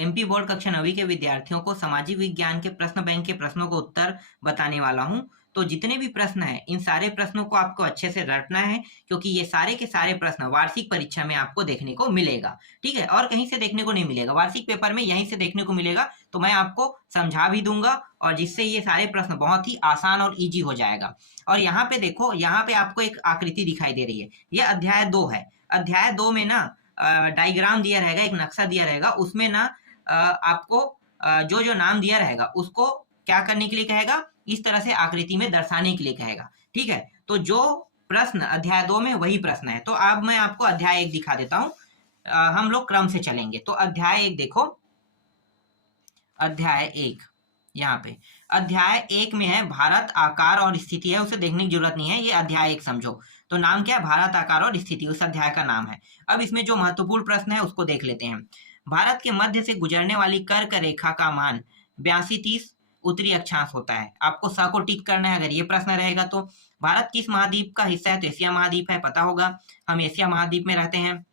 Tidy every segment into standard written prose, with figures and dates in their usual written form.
MP board कक्षा 9वीं के विद्यार्थियों को सामाजिक विज्ञान के प्रश्न बैंक के प्रश्नों को उत्तर बताने वाला हूं। तो जितने भी प्रश्न हैं इन सारे प्रश्नों को आपको अच्छे से रटना है, क्योंकि ये सारे के सारे प्रश्न वार्षिक परीक्षा में आपको देखने को मिलेगा। ठीक है, और कहीं से देखने को नहीं मिलेगा, वार्षिक पेपर में यहीं से देखने को मिलेगा। तो मैं आपको समझा भी दूंगा और जिससे ये सारे प्रश्न बहुत ही आसान और ईजी हो जाएगा। और यहाँ पे देखो, यहाँ पे आपको एक आकृति दिखाई दे रही है, ये अध्याय 2 है। अध्याय 2 में ना डायग्राम दिया रहेगा, एक नक्शा दिया रहेगा, उसमें ना आपको जो जो नाम दिया रहेगा उसको क्या करने के लिए कहेगा, इस तरह से आकृति में दर्शाने के लिए कहेगा। ठीक है, तो जो प्रश्न अध्याय 2 में वही प्रश्न है। तो अब मैं आपको अध्याय 1 दिखा देता हूं, हम लोग क्रम से चलेंगे। तो अध्याय 1 देखो, अध्याय 1 यहाँ पे अध्याय 1 में है भारत आकार और स्थिति है, उसे देखने की जरूरत नहीं है, ये अध्याय 1 समझो। तो नाम क्या है, भारत आकार और स्थिति, उस अध्याय का नाम है। अब इसमें जो महत्वपूर्ण प्रश्न है उसको देख लेते हैं। भारत के मध्य से गुजरने वाली कर्क रेखा का मान 82-30 उत्तरी अक्षांश होता है। आपको स को टिक करना है अगर ये प्रश्न रहेगा तो। भारत किस महाद्वीप का हिस्सा है, तो एशिया महाद्वीप है, पता होगा, हम एशिया महाद्वीप में रहते हैं।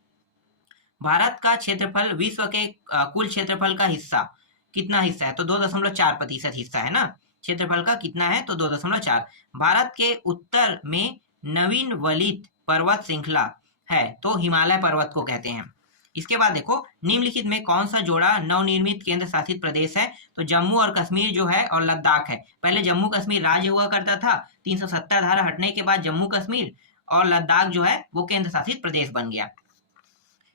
भारत का क्षेत्रफल विश्व के कुल क्षेत्रफल का हिस्सा कितना हिस्सा है, तो 2.4% हिस्सा है ना। क्षेत्रफल का कितना है, तो 2.4। भारत के उत्तर में नवीन वलित पर्वत श्रृंखला है, तो हिमालय पर्वत को कहते हैं। इसके बाद देखो, निम्नलिखित में कौन सा जोड़ा नवनिर्मित केंद्र शासित प्रदेश है, तो जम्मू और कश्मीर जो है और लद्दाख है। पहले जम्मू कश्मीर राज्य हुआ करता था, 370 धारा हटने के बाद जम्मू कश्मीर और लद्दाख जो है वो केंद्र शासित प्रदेश बन गया।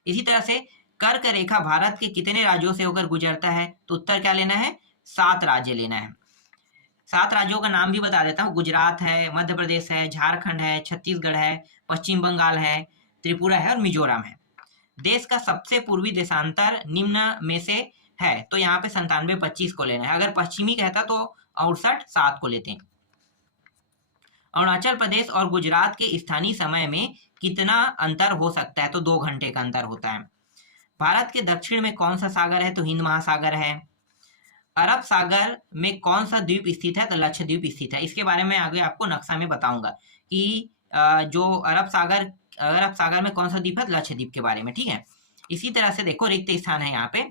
इसी तरह से कर्क रेखा भारत के कितने राज्यों से होकर गुजरता है, तो उत्तर क्या लेना है, 7 राज्य लेना है। 7 राज्यों का नाम भी बता देता हूँ, गुजरात है, मध्य प्रदेश है, झारखंड है, छत्तीसगढ़ है, पश्चिम बंगाल है, त्रिपुरा है और मिजोरम है। देश का सबसे पूर्वी देशांतर निम्न में से है, तो यहाँ पे 97-25 को लेना है। अगर पश्चिमी कहता तो 68-7 को लेते हैं। अरुणाचल प्रदेश और गुजरात के स्थानीय समय में कितना अंतर हो सकता है, तो 2 घंटे का अंतर होता है। भारत के दक्षिण में कौन सा सागर है, तो हिंद महासागर है। अरब सागर में कौन सा द्वीप स्थित है, तो लक्षद्वीप स्थित है। इसके बारे में आगे आपको नक्शा में बताऊंगा कि जो अरब सागर में कौन सा द्वीप है, लक्षद्वीप के बारे में। ठीक है, इसी तरह से देखो, रिक्त स्थान है यहाँ पे।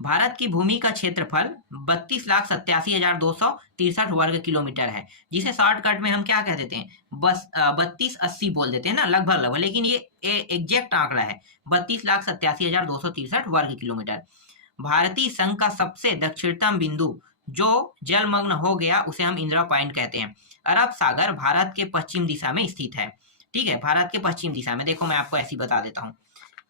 भारत की भूमि का क्षेत्रफल 32,87,263 वर्ग किलोमीटर है, जिसे शॉर्टकट में हम क्या कह देते हैं, बस 3280 बोल देते हैं ना, लगभग लगभग, लेकिन ये एग्जैक्ट आंकड़ा है 32,87,263 वर्ग किलोमीटर। भारतीय संघ का सबसे दक्षिणतम बिंदु जो जलमग्न हो गया उसे हम इंदिरा पॉइंट कहते हैं। अरब सागर भारत के पश्चिम दिशा में स्थित है। ठीक है, भारत के पश्चिम दिशा में, देखो मैं आपको ऐसी बता देता हूँ,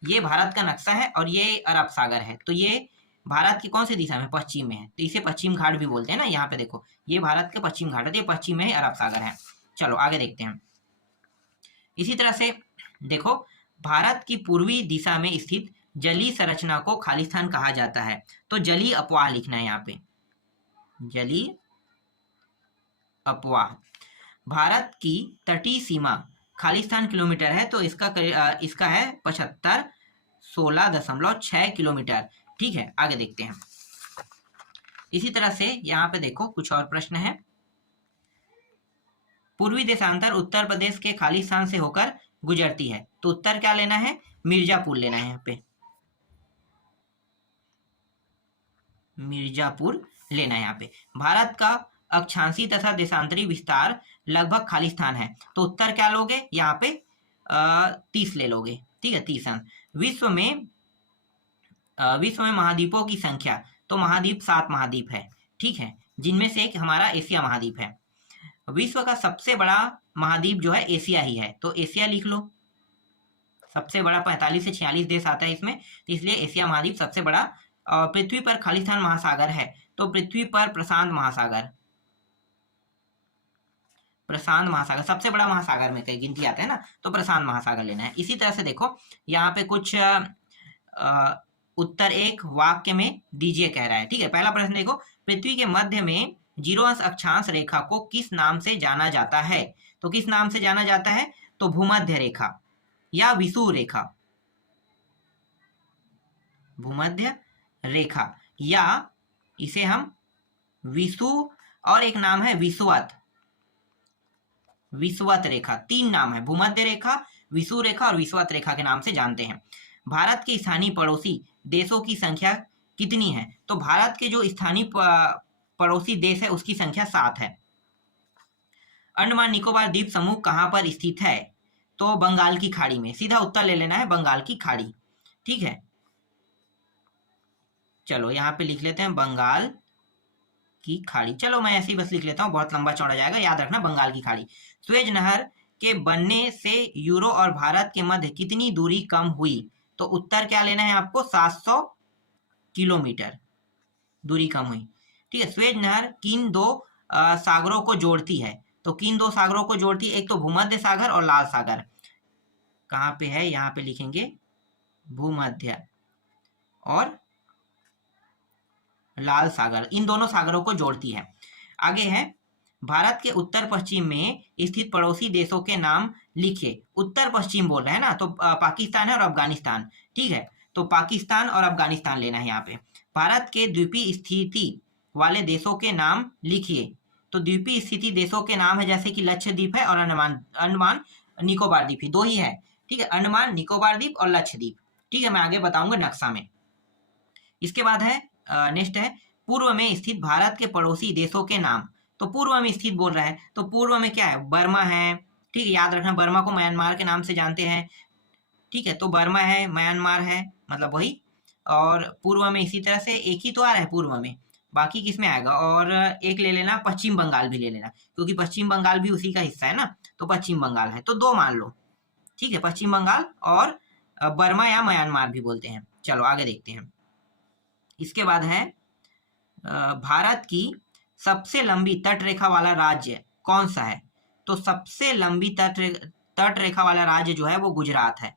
ये भारत का नक्शा है और ये अरब सागर है, तो ये भारत की कौन सी दिशा में, पश्चिम में है, तो इसे पश्चिम घाट भी बोलते हैं ना। यहाँ पे देखो, ये भारत के पश्चिम घाट है, ये पश्चिम में ही अरब सागर है। चलो आगे देखते हैं। इसी तरह से देखो, भारत की पूर्वी दिशा में स्थित जलीय संरचना को खालिस्तान कहा जाता है, तो जलीय अपवाह लिखना है यहाँ पे, जलीय अपवाह। भारत की तटीय सीमा खालिस्तान किलोमीटर है, तो इसका है 75 16.6 किलोमीटर। ठीक है, आगे देखते हैं। इसी तरह से यहाँ पे देखो कुछ और प्रश्न है। पूर्वी देशांतर उत्तर प्रदेश के खालिस्तान से होकर गुजरती है, तो उत्तर क्या लेना है, मिर्जापुर लेना है। यहाँ पे मिर्जापुर लेना है। यहाँ पे भारत का अक्षांशीय तथा देशांतरी विस्तार लगभग खालिस्तान है, तो उत्तर क्या लोगे, यहाँ पे 30 ले लोगे। ठीक है, 30 अंक। विश्व में महाद्वीपों की संख्या, तो महाद्वीप 7 महाद्वीप है। ठीक है, जिनमें से एक हमारा एशिया महाद्वीप है। विश्व का सबसे बड़ा महाद्वीप जो है एशिया ही है, तो एशिया लिख लो। सबसे बड़ा 45 से 46 देश आता है इसमें, तो इसलिए एशिया महाद्वीप सबसे बड़ा। पृथ्वी पर खालिस्तान महासागर है, तो पृथ्वी पर प्रशांत महासागर सबसे बड़ा महासागर में कई गिनती आता है ना, तो प्रशांत महासागर लेना है। इसी तरह से देखो, यहाँ पे कुछ उत्तर एक वाक्य में दीजिए कह रहा है। ठीक है, पहला प्रश्न देखो, पृथ्वी के मध्य में 0 अंश अक्षांश रेखा को किस नाम से जाना जाता है, तो किस नाम से जाना जाता है, तो भूमध्य रेखा या विषुव रेखा, भूमध्य रेखा, या इसे हम विषुव, और एक नाम है विषुवत रेखा। 3 नाम है, भूमध्य रेखा, विषुव रेखा और विषुवत रेखा के नाम से जानते हैं। भारत के स्थानीय पड़ोसी देशों की संख्या कितनी है? तो भारत के जो स्थानीय पड़ोसी देश है उसकी संख्या 7 है। अंडमान निकोबार द्वीप समूह कहाँ पर स्थित है? तो बंगाल की खाड़ी में। सीधा उत्तर ले लेना है, बंगाल की खाड़ी। ठीक है, चलो यहाँ पे लिख लेते हैं बंगाल की खाड़ी। चलो मैं ऐसे ही बस लिख लेता हूँ, बहुत लंबा चौड़ा जाएगा, याद रखना बंगाल की खाड़ी। सुएज नहर के बनने से यूरो और भारत के मध्य कितनी दूरी कम हुई? तो उत्तर क्या लेना है आपको? 700 किलोमीटर दूरी कम हुई। ठीक है, सुएज नहर किन दो सागरों को जोड़ती है? तो किन दो सागरों को जोड़ती है? एक तो भूमध्य सागर और लाल सागर। कहाँ पे है? यहाँ पे लिखेंगे भूमध्य और लाल सागर, इन दोनों सागरों को जोड़ती है। आगे है, भारत के उत्तर पश्चिम में स्थित पड़ोसी देशों के नाम लिखिए। उत्तर पश्चिम बोल रहे हैं ना, तो पाकिस्तान है और अफगानिस्तान। ठीक है, तो पाकिस्तान और अफगानिस्तान लेना है यहाँ पे। भारत के द्वीपीय स्थिति वाले देशों के नाम लिखिए। तो द्वीपीय स्थिति देशों के नाम है जैसे कि लक्षद्वीप है और अंडमान निकोबार द्वीप, ही दो ही है। ठीक है, अंडमान निकोबार द्वीप और लक्षद्वीप। ठीक है, मैं आगे बताऊंगा नक्शा में। इसके बाद है नेक्स्ट है, पूर्व में स्थित भारत के पड़ोसी देशों के नाम। तो पूर्व में स्थित बोल रहा है, तो पूर्व में क्या है? बर्मा है। ठीक है, याद रखना, बर्मा को म्यांमार के नाम से जानते हैं। ठीक है, तो बर्मा है, म्यांमार है, मतलब वही। और पूर्व में इसी तरह से एक ही तो आ रहा है पूर्व में, बाकी किस में आएगा? और एक ले लेना, पश्चिम बंगाल भी ले लेना, क्योंकि पश्चिम बंगाल भी उसी का हिस्सा है ना, तो पश्चिम बंगाल है, तो दो मान लो। ठीक है, पश्चिम बंगाल और बर्मा या म्यांमार भी बोलते हैं। चलो आगे देखते हैं। इसके बाद है, भारत की सबसे लंबी तट रेखा वाला राज्य कौन सा है? तो सबसे लंबी तट रेखा वाला राज्य जो है वो गुजरात है।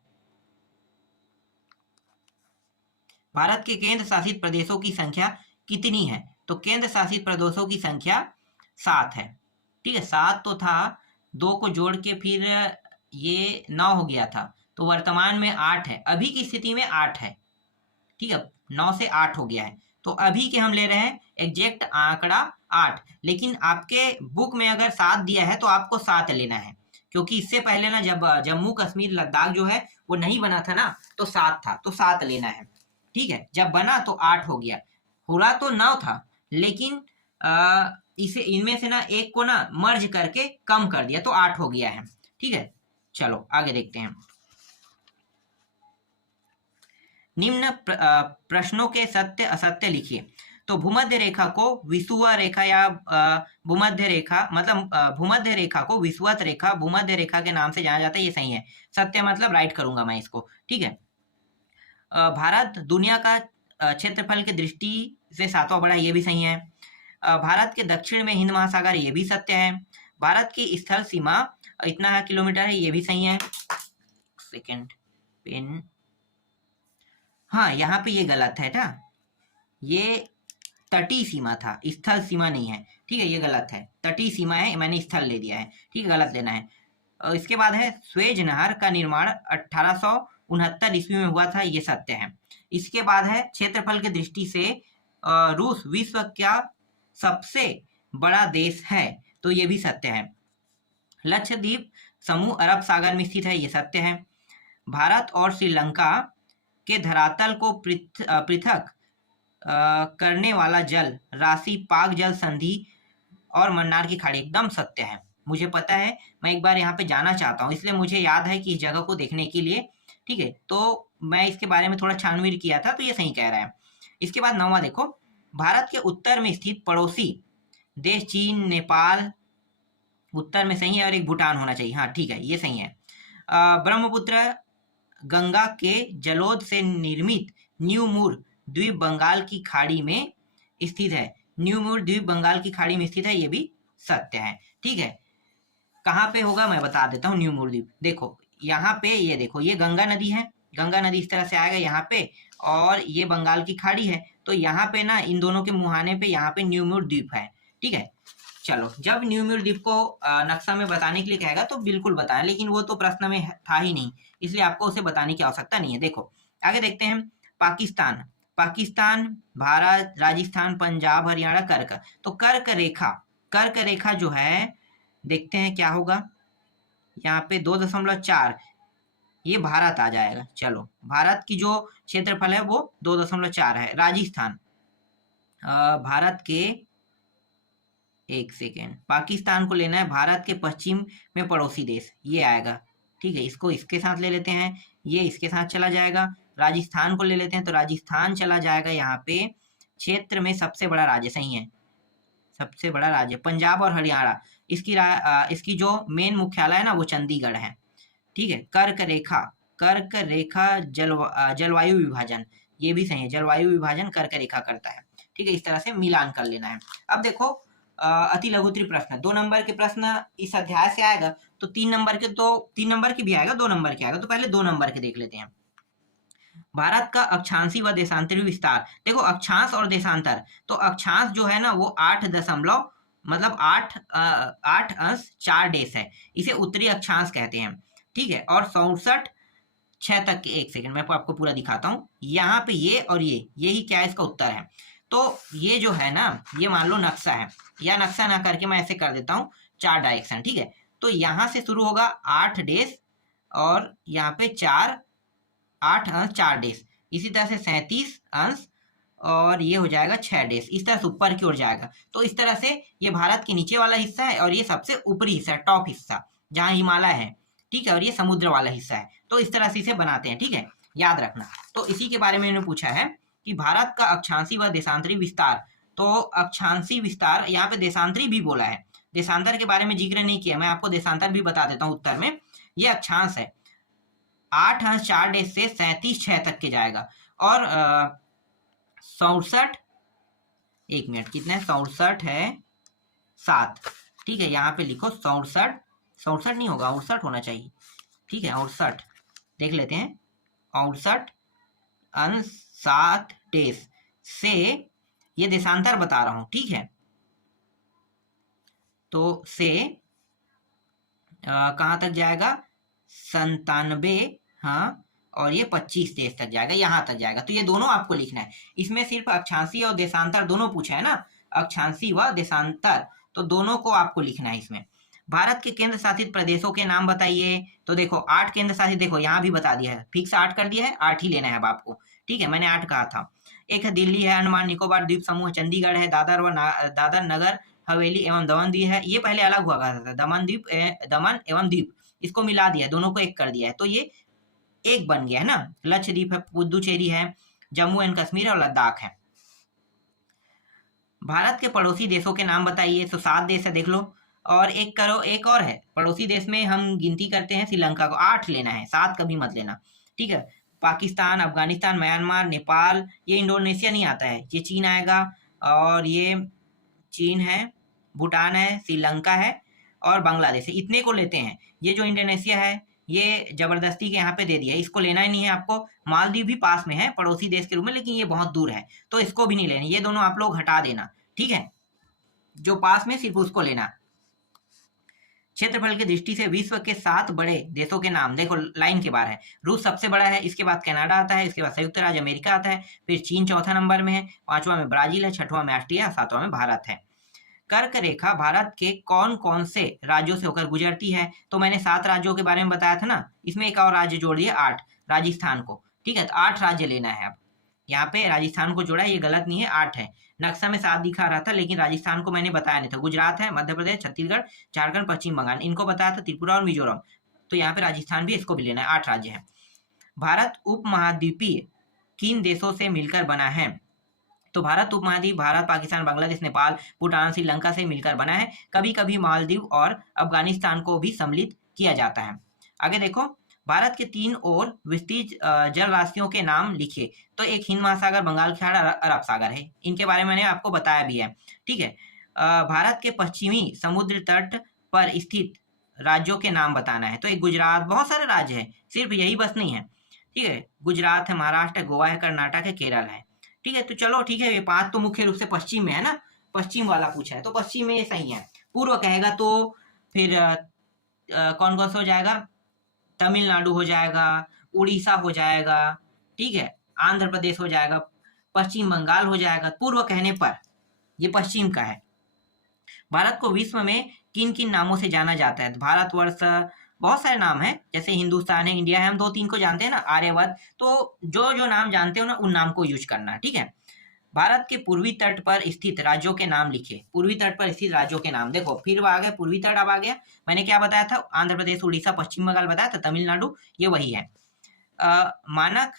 भारत के केंद्र शासित प्रदेशों की संख्या कितनी है? तो केंद्र शासित प्रदेशों की संख्या 7 है। ठीक है, 7 तो था, 2 को जोड़ के फिर ये 9 हो गया था, तो वर्तमान में 8 है, अभी की स्थिति में 8 है। ठीक है, 9 से 8 हो गया है, तो अभी के हम ले रहे हैं एग्जैक्ट आंकड़ा 8। लेकिन आपके बुक में अगर 7 दिया है तो आपको 7 लेना है, क्योंकि इससे पहले ना जब जम्मू कश्मीर लद्दाख जो है वो नहीं बना था ना, तो 7 था, तो 7 लेना है। ठीक है, जब बना तो 8 हो गया, हुआ तो 9 था, लेकिन इसे इनमें से ना एक को ना मर्ज करके कम कर दिया तो 8 हो गया है। ठीक है, चलो आगे देखते हैं। निम्न प्रश्नों के सत्य असत्य लिखिए। तो भूमध्य रेखा को विषुव रेखा या भूमध्य रेखा, मतलब भूमध्य रेखा को विषुवत रेखा, भूमध्य रेखा के नाम से जाना जाता है, ये सही है। सत्य मतलब राइट करूंगा मैं इसको। ठीक है, भारत दुनिया का क्षेत्रफल की दृष्टि से 7वां बड़ा, ये भी सही है। भारत के दक्षिण में हिंद महासागर, ये भी सत्य है। भारत की स्थल सीमा इतना किलोमीटर है, ये भी सही है। सेकेंड पेन, हाँ यहाँ पे ये गलत है ना, ये तटीय सीमा था, स्थल सीमा नहीं है। ठीक है, ये गलत है, तटीय सीमा है, मैंने स्थल ले दिया है। ठीक है, गलत लेना है। इसके बाद है, स्वेज नहर का निर्माण 1869 ईस्वी में हुआ था, ये सत्य है। इसके बाद है, क्षेत्रफल की दृष्टि से रूस विश्व का सबसे बड़ा देश है, तो ये भी सत्य है। लक्षद्वीप समूह अरब सागर में स्थित है, ये सत्य है। भारत और श्रीलंका के धरातल को पृथक करने वाला जल राशि पाक जल संधि और मन्नार की खाड़ी, एकदम सत्य है। मुझे पता है, मैं एक बार यहाँ पे जाना चाहता हूँ, इसलिए मुझे याद है कि इस जगह को देखने के लिए। ठीक है, तो मैं इसके बारे में थोड़ा छानबीन किया था, तो ये सही कह रहा है। इसके बाद 9वां देखो, भारत के उत्तर में स्थित पड़ोसी देश चीन, नेपाल उत्तर में सही है, और एक भूटान होना चाहिए। हाँ ठीक है, ये सही है। ब्रह्मपुत्र गंगा के जलोद से निर्मित न्यूमूर द्वीप बंगाल की खाड़ी में स्थित है। न्यूमूर द्वीप बंगाल की खाड़ी में स्थित है, ये भी सत्य है। ठीक है, कहाँ पे होगा मैं बता देता हूँ। न्यूमूर द्वीप देखो, यहाँ पे ये देखो, ये गंगा नदी है, गंगा नदी इस तरह से आएगा यहाँ पे, और ये बंगाल की खाड़ी है, तो यहाँ पे ना इन दोनों के मुहाने पे यहाँ पे न्यूमूर द्वीप है। ठीक है, चलो जब न्यूमूर द्वीप को नक्शा में बताने के लिए कहेगा तो बिल्कुल बताएं, लेकिन वो तो प्रश्न में था ही नहीं, इसलिए आपको उसे बताने की आवश्यकता नहीं है। देखो आगे देखते हैं, पाकिस्तान, पाकिस्तान, भारत, राजस्थान, पंजाब, हरियाणा, कर्क। तो कर्क रेखा जो है, देखते हैं क्या होगा। यहाँ पे 2.4, ये भारत आ जाएगा। चलो, भारत की जो क्षेत्रफल है वो 2.4 है। राजस्थान, भारत के, एक सेकेंड, पाकिस्तान को लेना है, भारत के पश्चिम में पड़ोसी देश ये आएगा। ठीक है, इसको इसके साथ ले लेते हैं, ये इसके साथ चला जाएगा। राजस्थान को ले लेते हैं तो राजस्थान चला जाएगा यहाँ पे। क्षेत्र में सबसे बड़ा राज्य, सही है, सबसे बड़ा राज्य पंजाब और हरियाणा। इसकी जो मेन मुख्यालय है ना वो चंडीगढ़ है। ठीक है, कर्क रेखा जलवायु विभाजन, ये भी सही है, जलवायु विभाजन कर्क रेखा करता है। ठीक है, इस तरह से मिलान कर लेना है। अब देखो अति लघुत्तरीय प्रश्न, 2 नंबर के प्रश्न इस अध्याय से आएगा, तो 3 नंबर के भी आएगा, 2 नंबर के आएगा। तो पहले 2 नंबर के देख लेते हैं। भारत का अक्षांशी व देशांतरी विस्तार। देखो, अक्षांश और देशांतर, तो अक्षांश जो है ना वो 8 दशमलव मतलब 8 अंश 4 डेश है, इसे उत्तरी अक्षांश कहते हैं। ठीक है, और 64 तक के, एक सेकंड मैं आपको पूरा दिखाता हूँ। यहाँ पे ये और यही क्या है, इसका उत्तर है। तो ये जो है ना, ये मान लो नक्शा है, या नक्शा ना करके मैं ऐसे कर देता हूँ 4 डायरेक्शन। ठीक है, तो यहाँ से शुरू होगा 8 डेश, और यहाँ पे 8 अंश 4 डेश, इसी तरह से 37 अंश, और ये हो जाएगा 6 डेश, इस तरह से ऊपर की ओर जाएगा। तो इस तरह से ये भारत के नीचे वाला हिस्सा है, और ये सबसे ऊपरी हिस्सा है, टॉप हिस्सा जहाँ हिमालय है। ठीक है, और ये समुद्र वाला हिस्सा है। तो इस तरह से इसे बनाते हैं। ठीक है, याद रखना। तो इसी के बारे में इन्होंने पूछा है कि भारत का अक्षांशी व देशांतरी विस्तार। तो अक्षांशी विस्तार, यहाँ पे देशांतरी भी बोला है, देशांतर के बारे में जिक्र नहीं किया। मैं आपको देशांतर भी बता देता हूँ उत्तर में। ये अक्षांश है, 8 अंश 4 डेश से 37 6 तक के जाएगा, और 67, एक मिनट, कितना है, 67 है 7। ठीक है, यहाँ पे लिखो 67 नहीं होगा, 68 होना चाहिए। ठीक है, 68 देख लेते हैं, 68 अंश 7 डेश से, ये देशांतर बता रहा हूं। ठीक है, तो से कहाँ तक जाएगा, 97, हाँ, और ये 25 देश तक जाएगा, यहाँ तक जाएगा। तो ये दोनों आपको लिखना है। इसमें सिर्फ अक्षांशी और देशांतर दोनों पूछा है ना, अक्षांशी व देशांतर, तो दोनों को आपको लिखना है इसमें। भारत के केंद्र शासित प्रदेशों के नाम बताइए। तो देखो 8 केंद्र शासित, देखो यहाँ भी बता दिया है, फिक्स 8 कर दिया है, 8 ही लेना है अब आपको। ठीक है, मैंने 8 कहा था। एक है दिल्ली है, अंडमान निकोबार द्वीप समूह, चंडीगढ़ है, दादर नगर हवेली एवं दमन द्वीप है। ये पहले अलग हुआ करता था, दमन एवं द्वीप, इसको मिला दिया, दोनों को एक कर दिया है, तो ये एक बन गया है ना। लक्षद्वीप है, पुदुचेरी है, जम्मू एंड कश्मीर और लद्दाख है। भारत के पड़ोसी देशों के नाम बताइए। तो 7 देश है, देख लो, और एक और है पड़ोसी देश में, हम गिनती करते हैं श्रीलंका को, 8 लेना है, 7 कभी मत लेना। ठीक है, पाकिस्तान, अफगानिस्तान, म्यांमार, नेपाल, ये इंडोनेशिया नहीं आता है, ये चीन आएगा, और ये चीन है, भूटान है, श्रीलंका है, और बांग्लादेश है। इतने को लेते हैं। ये जो इंडोनेशिया है ये जबरदस्ती के यहाँ पे दे दिया, इसको लेना ही नहीं है आपको। मालदीव भी पास में है पड़ोसी देश के रूप में, लेकिन ये बहुत दूर है, तो इसको भी नहीं लेना। ये दोनों आप लोग हटा देना। ठीक है, जो पास में सिर्फ उसको लेना। क्षेत्रफल की दृष्टि से विश्व के 7 बड़े देशों के नाम, देखो लाइन के बाहर है। रूस सबसे बड़ा है, इसके बाद कनाडा आता है, इसके बाद संयुक्त राज्य अमेरिका आता है, फिर चीन चौथा नंबर में है, 5वां में ब्राजील है, 6वां में ऑस्ट्रिया, 7वां में भारत है। कर्क रेखा भारत के कौन कौन से राज्यों से होकर गुजरती है। तो मैंने 7 राज्यों के बारे में बताया था ना, इसमें एक और राज्य जोड़ दिया 8, राजस्थान को। ठीक है, तो 8 राज्य लेना है। अब यहाँ पे राजस्थान को जोड़ा, ये गलत नहीं है, 8 है। नक्शा में 7 दिखा रहा था, लेकिन राजस्थान को मैंने बताया नहीं था। गुजरात है, मध्य प्रदेश, छत्तीसगढ़, झारखंड, पश्चिम बंगाल, इनको बताया था, त्रिपुरा और मिजोरम। तो यहाँ पे राजस्थान भी, इसको भी लेना है, 8 राज्य है। भारत उपमहाद्वीपीय किन देशों से मिलकर बना है। तो भारत उपमहाद्वीप भारत, पाकिस्तान, बांग्लादेश, नेपाल, भूटान, श्रीलंका से मिलकर बना है। कभी कभी मालदीव और अफगानिस्तान को भी सम्मिलित किया जाता है। आगे देखो, भारत के 3 और विस्तृत जल राशियों के नाम लिखिए। तो एक हिंद महासागर, बंगाल की खाड़ी, अरब सागर है, इनके बारे में मैंने आपको बताया भी है। ठीक है, भारत के पश्चिमी समुद्र तट पर स्थित राज्यों के नाम बताना है। तो एक गुजरात, बहुत सारे राज्य है, सिर्फ यही बस नहीं है। ठीक है, गुजरात है, महाराष्ट्र है, गोवा है, कर्नाटक है, केरल है। ठीक है, तो चलो ठीक है, ये 5 तो मुख्य रूप से पश्चिम में है ना, पश्चिम वाला पूछा है, तो पश्चिम में ये सही है। पूर्व कहेगा तो फिर कौन कौन सा हो जाएगा, तमिलनाडु हो जाएगा, उड़ीसा हो जाएगा, ठीक है, आंध्र प्रदेश हो जाएगा, पश्चिम बंगाल हो जाएगा। पूर्व कहने पर ये पश्चिम का है। भारत को विश्व में किन किन नामों से जाना जाता है। भारतवर्ष, बहुत सारे नाम हैं, जैसे हिंदुस्तान है, इंडिया है, हम 2-3 को जानते हैं ना, आर्यवर्त। तो जो जो नाम जानते हो ना, उन नाम को यूज करना, ठीक है। भारत के पूर्वी तट पर स्थित राज्यों के नाम लिखे। पूर्वी तट पर स्थित राज्यों के नाम, देखो फिर आ गया पूर्वी तट, अब आ गया। मैंने क्या बताया था, आंध्र प्रदेश, उड़ीसा, पश्चिम बंगाल बताया था, तमिलनाडु, ये वही है। मानक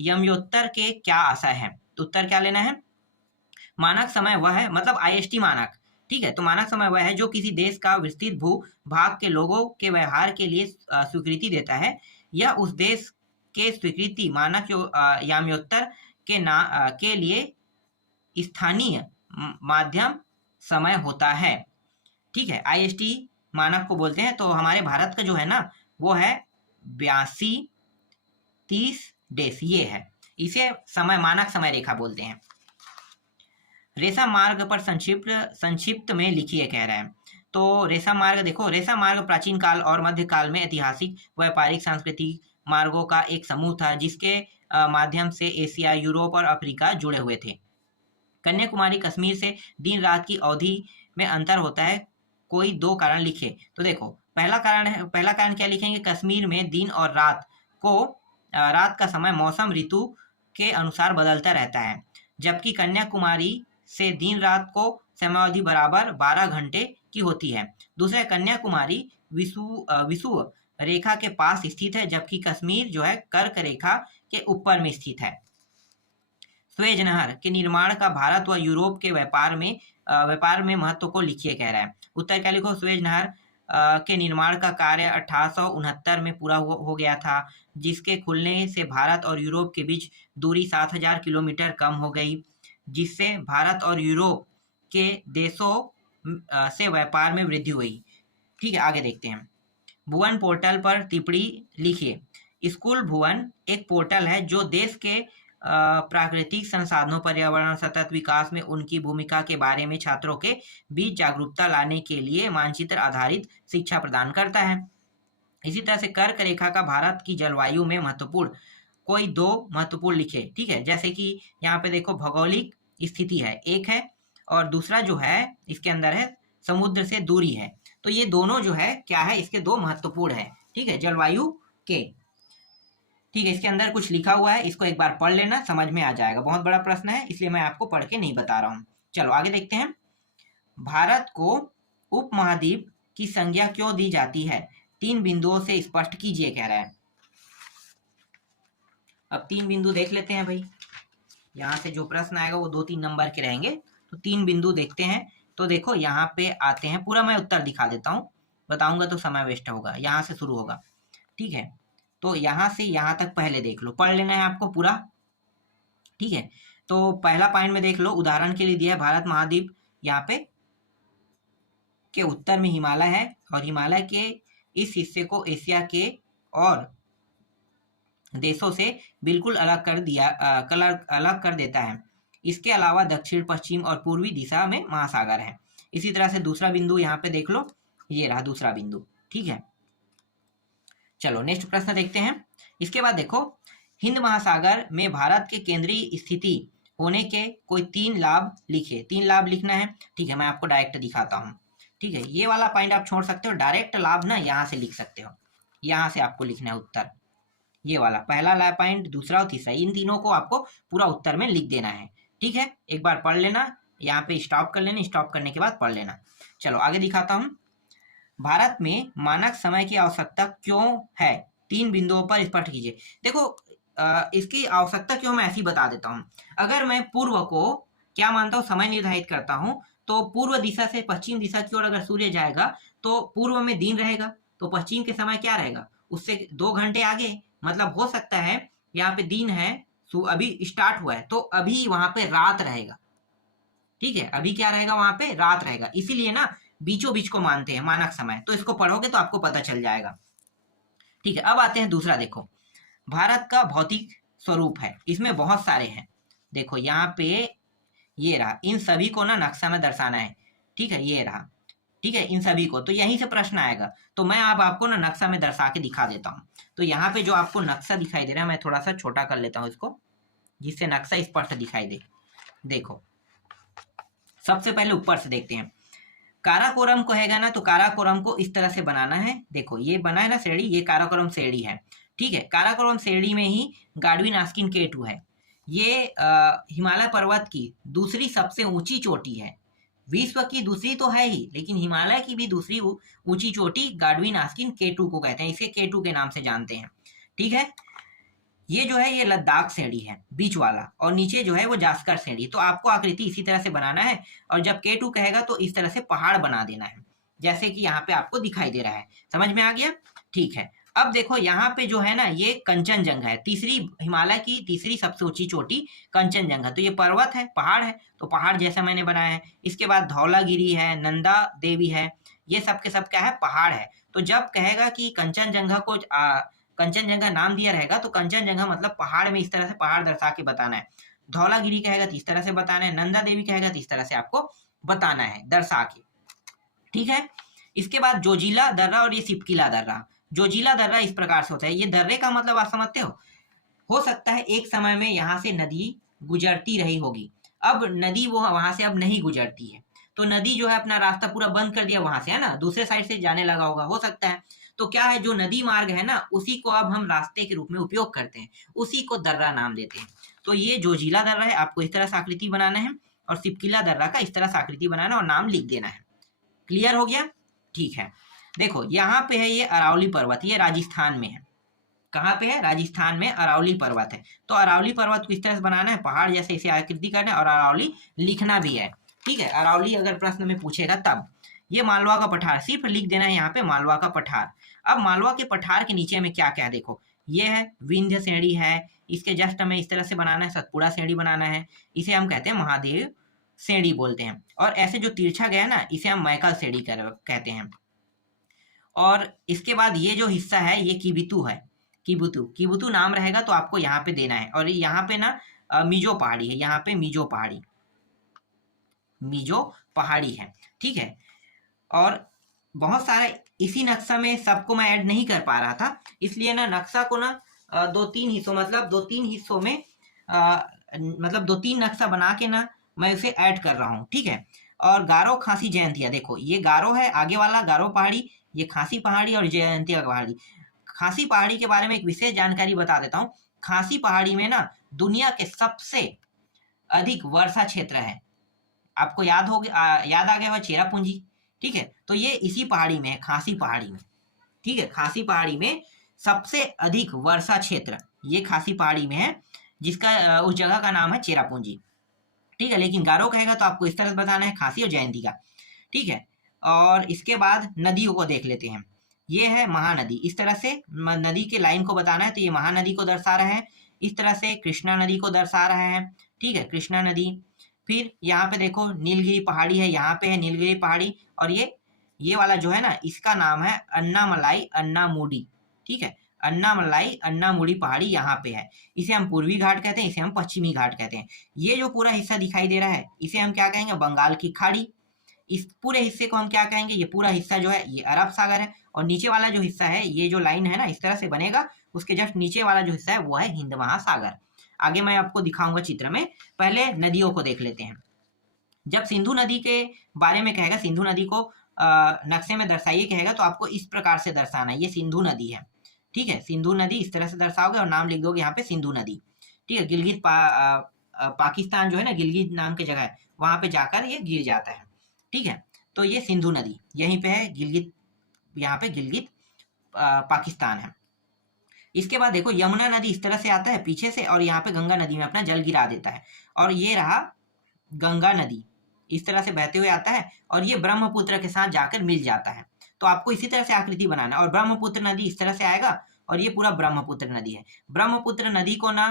यमयोत्तर के क्या आशय है, तो उत्तर क्या लेना है। मानक समय वह है, मतलब IST मानक, ठीक है। तो मानक समय वह है जो किसी देश का विस्तृत भू भाग के लोगों के व्यवहार के लिए स्वीकृति देता है। यह उस देश के स्वीकृति मानक याम्योत्तर के लिए स्थानीय माध्यम समय होता है, ठीक है। IST मानक को बोलते हैं। तो हमारे भारत का जो है ना, वो है 82-30 डेज, ये है, इसे समय मानक समय रेखा बोलते हैं। रेशा मार्ग पर संक्षिप्त में लिखिए कह रहा है। तो रेशा मार्ग, देखो रेशा मार्ग प्राचीन काल और मध्यकाल में ऐतिहासिक, व्यापारिक, सांस्कृतिक मार्गों का एक समूह था जिसके माध्यम से एशिया, यूरोप और अफ्रीका जुड़े हुए थे। कन्याकुमारी कश्मीर से दिन रात की अवधि में अंतर होता है, कोई 2 कारण लिखे। तो देखो पहला कारण क्या लिखेंगे, कश्मीर में दिन और रात का समय मौसम ऋतु के अनुसार बदलता रहता है, जबकि कन्याकुमारी से दिन रात को समयावधि बराबर 12 घंटे की होती है। दूसरा, कन्याकुमारी विषुव रेखा के पास स्थित है, जबकि कश्मीर जो है कर्क रेखा के ऊपर में स्थित है। स्वेज नहर के निर्माण का भारत व यूरोप के व्यापार में महत्व को लिखिए कह रहा है। उत्तर क्या लिखो, स्वेज नहर के निर्माण का कार्य 1869 में पूरा हो गया था, जिसके खुलने से भारत और यूरोप के बीच दूरी 7000 किलोमीटर कम हो गई, जिससे भारत और यूरोप के देशों से व्यापार में वृद्धि हुई, ठीक है। आगे देखते हैं। भुवन पोर्टल पर टिप्पणी लिखिए। स्कूल भुवन एक पोर्टल है जो देश के प्राकृतिक संसाधनों, पर्यावरण, सतत विकास में उनकी भूमिका के बारे में छात्रों के बीच जागरूकता लाने के लिए मानचित्र आधारित शिक्षा प्रदान करता है। इसी तरह से कर्क रेखा का भारत की जलवायु में महत्वपूर्ण कोई 2 महत्वपूर्ण लिखे, ठीक है। जैसे कि यहाँ पे देखो भौगोलिक स्थिति है, एक है, और दूसरा जो है इसके अंदर है समुद्र से दूरी है। तो ये दोनों जो है क्या है, इसके 2 महत्वपूर्ण है, ठीक है, जलवायु के, ठीक है। इसके अंदर कुछ लिखा हुआ है, इसको एक बार पढ़ लेना, समझ में आ जाएगा। बहुत बड़ा प्रश्न है, इसलिए मैं आपको पढ़ के नहीं बता रहा हूँ। चलो आगे देखते हैं। भारत को उपमहाद्वीप की संज्ञा क्यों दी जाती है, 3 बिंदुओं से स्पष्ट कीजिए कह रहा है। अब 3 बिंदु देख लेते हैं भाई। यहाँ से जो प्रश्न आएगा वो 2-3 नंबर के रहेंगे, तो 3 बिंदु देखते हैं। तो देखो यहाँ पे आते हैं, पूरा मैं उत्तर दिखा देता हूँ, बताऊंगा तो समय वेस्ट होगा। यहाँ से शुरू होगा, ठीक है। तो यहाँ से यहाँ तक पहले देख लो, पढ़ लेना है आपको पूरा, ठीक है। तो पहला पॉइंट में देख लो, उदाहरण के लिए दिया है भारत महाद्वीप, यहाँ पे के उत्तर में हिमालय है, और हिमालय के इस हिस्से को एशिया के और देशों से बिल्कुल अलग कर देता है। इसके अलावा दक्षिण, पश्चिम और पूर्वी दिशा में महासागर है। इसी तरह से दूसरा बिंदु यहाँ पे देख लो, ये रहा दूसरा बिंदु, ठीक है। चलो नेक्स्ट प्रश्न देखते हैं। इसके बाद देखो, हिंद महासागर में भारत के केंद्रीय स्थिति होने के कोई 3 लाभ लिखे। 3 लाभ लिखना है, ठीक है। मैं आपको डायरेक्ट दिखाता हूँ, ठीक है। ये वाला पॉइंट आप छोड़ सकते हो, डायरेक्ट लाभ ना यहाँ से लिख सकते हो, यहाँ से आपको लिखना है उत्तर। ये वाला पहला लाभ पॉइंट, दूसरा और तीसरा, इन तीनों को आपको पूरा उत्तर में लिख देना है, ठीक है। एक बार पढ़ लेना, यहाँ पे स्टॉप कर लेना, स्टॉप करने के बाद पढ़ लेना। चलो आगे दिखाता हूँ। भारत में मानक समय की आवश्यकता क्यों है, 3 बिंदुओं पर स्पष्ट कीजिए। देखो इसकी आवश्यकता क्यों, मैं ऐसी बता देता हूँ। अगर मैं पूर्व को क्या मानता हूँ, समय निर्धारित करता हूँ, तो पूर्व दिशा से पश्चिम दिशा की ओर अगर सूर्य जाएगा तो पूर्व में दिन रहेगा, तो पश्चिम के समय क्या रहेगा, उससे 2 घंटे आगे। मतलब हो सकता है यहाँ पे दिन है, अभी स्टार्ट हुआ है, तो अभी वहां पे रात रहेगा, ठीक है। अभी क्या रहेगा, वहां पे रात रहेगा, इसीलिए ना बीचों बीच को मानते हैं मानक समय। तो इसको पढ़ोगे तो आपको पता चल जाएगा, ठीक है। अब आते हैं दूसरा, देखो भारत का भौतिक स्वरूप है, इसमें बहुत सारे हैं। देखो यहाँ पे ये रहा, इन सभी को ना नक्शा में दर्शाना है, ठीक है। ये रहा, ठीक है, इन सभी को, तो यहीं से प्रश्न आएगा। तो मैं अब आपको ना नक्शा में दर्शा के दिखा देता हूँ। तो यहाँ पे जो आपको नक्शा दिखाई दे रहा है, मैं थोड़ा सा छोटा कर लेता हूँ इसको, जिससे नक्शा स्पष्ट दिखाई दे। देखो सबसे पहले ऊपर से देखते हैं। काराकोरम कहेगा ना तो काराकोरम को इस तरह से बनाना है। देखो ये बना है ना श्रेणी, ये काराकोरम श्रेणी है। ठीक है, काराकोरम श्रेणी में ही गाडविन आस्किन K2 है। ये हिमालय पर्वत की दूसरी सबसे ऊंची चोटी है। विश्व की दूसरी तो है ही, लेकिन हिमालय की भी दूसरी ऊंची चोटी गाडविन आस्किन K2 को कहते हैं। इसे K2 के नाम से जानते हैं। ठीक है, ये जो है ये लद्दाख श्रेणी है बीच वाला, और नीचे जो है वो जास्कर श्रेणी। तो आपको आकृति इसी तरह से बनाना है, और जब K2 कहेगा तो इस तरह से पहाड़ बना देना है, जैसे कि यहाँ पे आपको दिखाई दे रहा है। समझ में आ गया? ठीक है, अब देखो यहाँ पे जो है ना ये कंचनजंगा है, तीसरी हिमालय की तीसरी सबसे ऊंची चोटी कंचनजंगा। तो ये पर्वत है, पहाड़ है, तो पहाड़ जैसा मैंने बनाया है। इसके बाद धौलागिरी है, नंदा देवी है, ये सब के सब क्या है? पहाड़ है। तो जब कहेगा कि कंचनजंगा को कंचनजंगा नाम दिया रहेगा तो कंचनजंगा मतलब पहाड़ में इस तरह से पहाड़ दर्शा के बताना है। धौलागिरी कहेगा तो इस तरह से बताना है, नंदा देवी कहेगा तो इस तरह से आपको बताना है दर्शा के। ठीक है, इसके बाद जोजिला दर्रा और ये सिपकिला दर्रा। जोजिला दर्रा इस प्रकार से होता है, ये दर्रे का मतलब आप समझते हो सकता है एक समय में यहाँ से नदी गुजरती रही होगी, अब नदी वो वहां से अब नहीं गुजरती है, तो नदी जो है अपना रास्ता पूरा बंद कर दिया वहां से, है ना, दूसरे साइड से जाने लगा होगा, हो सकता है। तो क्या है, जो नदी मार्ग है ना उसी को अब हम रास्ते के रूप में उपयोग करते हैं, उसी को दर्रा नाम देते हैं। तो ये जोजिला दर्रा है, आपको इस तरह से आकृति बनाना है, और सिपकिला दर्रा का इस तरह से आकृति बनाना और नाम लिख देना है। क्लियर हो गया? ठीक है, देखो यहाँ पे है ये अरावली पर्वत, ये राजस्थान में है। कहाँ पे है? राजस्थान में अरावली पर्वत है। तो अरावली पर्वत को इस तरह से बनाना है, पहाड़ जैसे इसे आकृति करना है, और अरावली लिखना भी है। ठीक है, अरावली अगर प्रश्न में पूछेगा तब। ये मालवा का पठार, सिर्फ लिख देना है यहाँ पे मालवा का पठार। अब मालवा के पठार के नीचे में क्या क्या देखो, ये है विंध्य श्रेणी है, इसके जस्ट हमें इस तरह से बनाना है, सतपुड़ा श्रेणी बनाना है, इसे हम कहते हैं महादेव श्रेणी बोलते हैं। और ऐसे जो तिरछा गया ना इसे हम मैकल श्रेणी कहते हैं। और इसके बाद ये जो हिस्सा है ये किबितु है, किबुतु नाम रहेगा तो आपको यहाँ पे देना है। और यहाँ पे ना मिजो पहाड़ी है, यहाँ पे मिजो पहाड़ी है। ठीक है, और बहुत सारे इसी नक्शा में सबको मैं ऐड नहीं कर पा रहा था, इसलिए ना नक्शा को ना दो तीन हिस्सों में मतलब 2-3 नक्शा बना के ना मैं उसे ऐड कर रहा हूँ। ठीक है, और गारो खासी जयंतिया, देखो ये गारो है आगे वाला, गारो पहाड़ी, ये खासी पहाड़ी और जयंतिया पहाड़ी। खासी पहाड़ी के बारे में एक विशेष जानकारी बता देता हूँ। खासी पहाड़ी में ना दुनिया के सबसे अधिक वर्षा क्षेत्र है, आपको याद आ गया होगा चेरापूंजी। ठीक है, तो ये इसी पहाड़ी में है, खासी पहाड़ी में। ठीक है, खासी पहाड़ी में सबसे अधिक वर्षा क्षेत्र ये खासी पहाड़ी में है, जिसका उस जगह का नाम है चेरापूंजी। ठीक है, लेकिन गारो कहेगा तो आपको इस तरह से बताना है, खासी और जयंती का। ठीक है, और इसके बाद नदियों को देख लेते हैं। ये है महानदी, इस तरह से नदी के लाइन को बताना है, तो ये महानदी को दर्शा रहा है। इस तरह से कृष्णा नदी को दर्शा रहा है। ठीक है, कृष्णा नदी। फिर यहाँ पे देखो नीलगिरी पहाड़ी है, यहाँ पे है नीलगिरी पहाड़ी, और ये वाला जो है ना इसका नाम है अन्नामलाई अन्नामुडी। ठीक है, अन्नामलाई अन्नामुडी पहाड़ी यहाँ पे है, इसे हम पूर्वी घाट कहते हैं, इसे हम पश्चिमी घाट कहते हैं। ये जो पूरा हिस्सा दिखाई दे रहा है इसे हम क्या कहेंगे? बंगाल की खाड़ी। इस पूरे हिस्से को हम क्या कहेंगे? ये पूरा हिस्सा जो है ये अरब सागर है, और नीचे वाला जो हिस्सा है ये जो लाइन है ना इस तरह से बनेगा, उसके जस्ट नीचे वाला जो हिस्सा है वो है हिंद महासागर। आगे मैं आपको दिखाऊंगा चित्र में, पहले नदियों को देख लेते हैं। जब सिंधु नदी के बारे में कहेगा, सिंधु नदी को नक्शे में दर्शाइए कहेगा, तो आपको इस प्रकार से दर्शाना है, ये सिंधु नदी है। ठीक है, सिंधु नदी इस तरह से दर्शाओगे और नाम लिख दोगे यहाँ पे सिंधु नदी। ठीक है, गिलगित पाकिस्तान जो है ना, गिलगित नाम की जगह है, वहां पे जाकर ये गिर जाता है। ठीक है, तो ये सिंधु नदी यहीं पे है, गिलगित, यहाँ पे गिलगित पाकिस्तान है। इसके बाद देखो यमुना नदी इस तरह से आता है पीछे से, और यहाँ पे गंगा नदी में अपना जल गिरा देता है, और ये रहा गंगा नदी, इस तरह से बहते हुए आता है, और ये ब्रह्मपुत्र के साथ जाकर मिल जाता है। तो आपको इसी तरह से आकृति बनाना है, और ब्रह्मपुत्र नदी इस तरह से आएगा, और ये पूरा ब्रह्मपुत्र नदी है। ब्रह्मपुत्र नदी को ना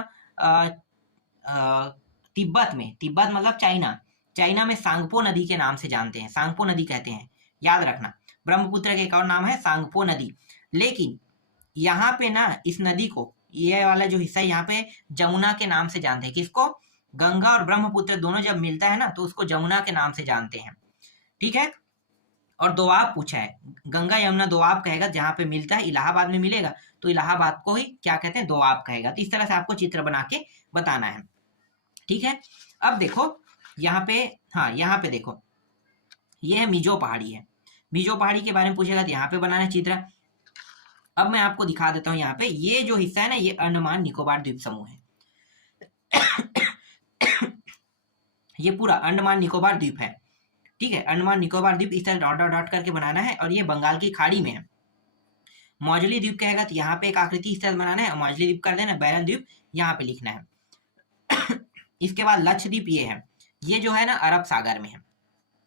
तिब्बत मतलब चाइना में सांगपो नदी के नाम से जानते हैं, सांगपो नदी कहते हैं, याद रखना। ब्रह्मपुत्र के एक और नाम है सांगपो नदी। लेकिन यहाँ पे ना इस नदी को, ये वाला जो हिस्सा यहाँ पे जमुना के नाम से जानते हैं। किसको? गंगा और ब्रह्मपुत्र दोनों जब मिलता है ना तो उसको जमुना के नाम से जानते हैं। ठीक है, और दोआब पूछा है, गंगा यमुना दोआब कहेगा, जहाँ पे मिलता है इलाहाबाद में मिलेगा तो इलाहाबाद को ही क्या कहते हैं? दोआब कहेगा। तो इस तरह से आपको चित्र बना के बताना है। ठीक है, अब देखो यहाँ पे, हाँ यहाँ पे देखो, ये है मिजो पहाड़ी है। मिजो पहाड़ी के बारे में पूछेगा तो यहाँ पे बनाना है चित्र। अब मैं आपको दिखा देता हूँ यहाँ पे, ये जो हिस्सा है ना, ये अंडमान निकोबार द्वीप समूह है। ये पूरा अंडमान निकोबार द्वीप है, ठीक है। अंडमान निकोबार द्वीप इस तरह डॉट डॉट डॉट करके बनाना है, और ये बंगाल की खाड़ी में है। मौजली द्वीप कहेगा तो यहाँ पे एक आकृति इस तरह बनाना है, मौजली द्वीप कर देना, बैरन द्वीप यहाँ पे लिखना है। इसके बाद लक्षद्वीप ये है, ये जो है ना अरब सागर में है,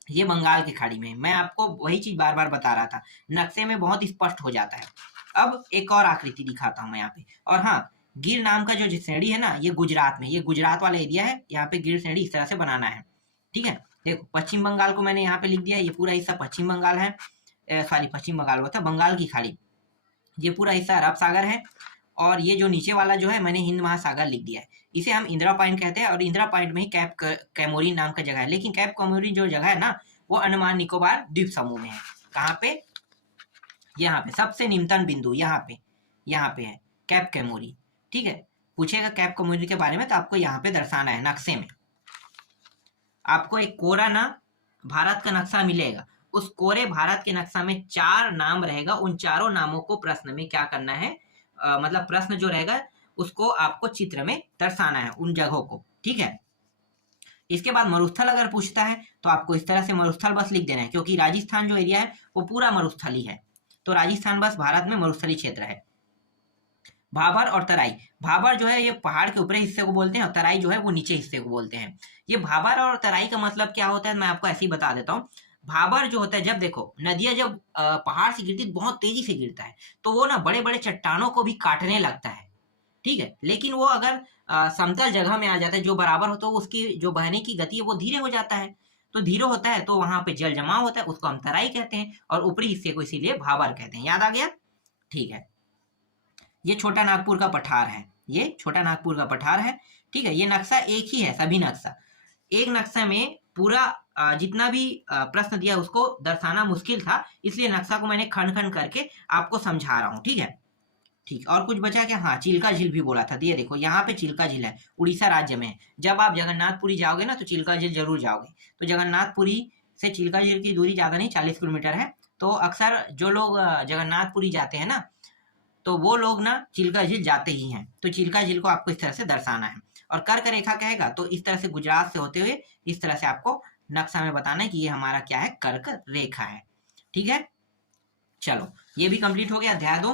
ये बंगाल की खाड़ी में है। मैं आपको वही चीज बार बार बता रहा था, नक्शे में बहुत स्पष्ट हो जाता है। अब एक और आकृति दिखाता हूँ मैं यहाँ पे। और हाँ, गिर नाम का जो श्रेणी है ना, ये गुजरात में, ये गुजरात वाला एरिया है, यहाँ पे गिर श्रेणी इस तरह से बनाना है, ठीक है। देखो पश्चिम बंगाल को मैंने यहाँ पे लिख दिया, ये पूरा हिस्सा पश्चिम बंगाल है, सॉरी पश्चिम बंगाल होता है, बंगाल की खाड़ी। ये पूरा हिस्सा अरब सागर है, और ये जो नीचे वाला जो है मैंने हिंद महासागर लिख दिया है। इसे हम इंदिरा पॉइंट कहते हैं, और इंदिरा पॉइंट में ही कैप कैमोरीन नाम का जगह है। लेकिन कैप कैमोरीन जो जगह है ना, वो अंडमान निकोबार द्वीप समूह में है। कहाँ पे? यहाँ पे सबसे निम्नतम बिंदु यहाँ पे है कैप कैमोरी, ठीक है। पूछेगा कैप कैमोरी के बारे में तो आपको यहाँ पे दर्शाना है नक्शे में। आपको एक कोरा ना भारत का नक्शा मिलेगा, उस कोरे भारत के नक्शा में 4 नाम रहेगा। उन चारों नामों को प्रश्न में क्या करना है, मतलब प्रश्न जो रहेगा उसको आपको चित्र में दर्शाना है, उन जगहों को, ठीक है। इसके बाद मरुस्थल अगर पूछता है तो आपको इस तरह से मरुस्थल बस लिख देना है, क्योंकि राजस्थान जो एरिया है वो पूरा मरुस्थली है, तो राजस्थान बस भारत में मरुस्थली क्षेत्र है। भाबर और तराई, भाबर जो है ये पहाड़ के ऊपरी हिस्से को बोलते हैं, और तराई जो है वो नीचे हिस्से को बोलते हैं। ये भाबर और तराई का मतलब क्या होता है मैं आपको ऐसे ही बता देता हूँ। भाबर जो होता है, जब देखो नदियां जब पहाड़ से गिरती बहुत तेजी से गिरता है, तो वो ना बड़े बड़े चट्टानों को भी काटने लगता है, ठीक है। लेकिन वो अगर समतल जगह में आ जाता है जो बराबर हो, तो उसकी जो बहने की गति है वो धीरे हो जाता है। तो धीरे होता है तो वहां पे जल जमाव होता है, उसको हम तराई कहते हैं, और ऊपरी हिस्से को इसीलिए भाबर कहते हैं। याद आ गया? ठीक है। ये छोटा नागपुर का पठार है, ये छोटा नागपुर का पठार है, ठीक है। ये नक्शा एक ही है, सभी नक्शा एक नक्शा में पूरा जितना भी प्रश्न दिया उसको दर्शाना मुश्किल था, इसलिए नक्शा को मैंने खंड खंड करके आपको समझा रहा हूँ, ठीक है। ठीक, और कुछ बचा क्या? हाँ, चिल्का झील भी बोला था। ये देखो यहाँ पे चिल्का झील है, उड़ीसा राज्य में है। जब आप जगन्नाथपुरी जाओगे ना तो चिल्का झील जरूर जाओगे। तो जगन्नाथपुरी से चिल्का झील की दूरी ज्यादा नहीं, 40 किलोमीटर है। तो अक्सर जो लोग जगन्नाथपुरी जाते हैं ना, तो वो लोग ना चिल्का झील जाते ही हैं। तो चिल्का झील को आपको इस तरह से दर्शाना है। और कर्क रेखा कहेगा तो इस तरह से गुजरात से होते हुए इस तरह से आपको नक्शा में बताना है कि ये हमारा क्या है, कर्क रेखा है, ठीक है। चलो, ये भी कंप्लीट हो गया अध्याय 2।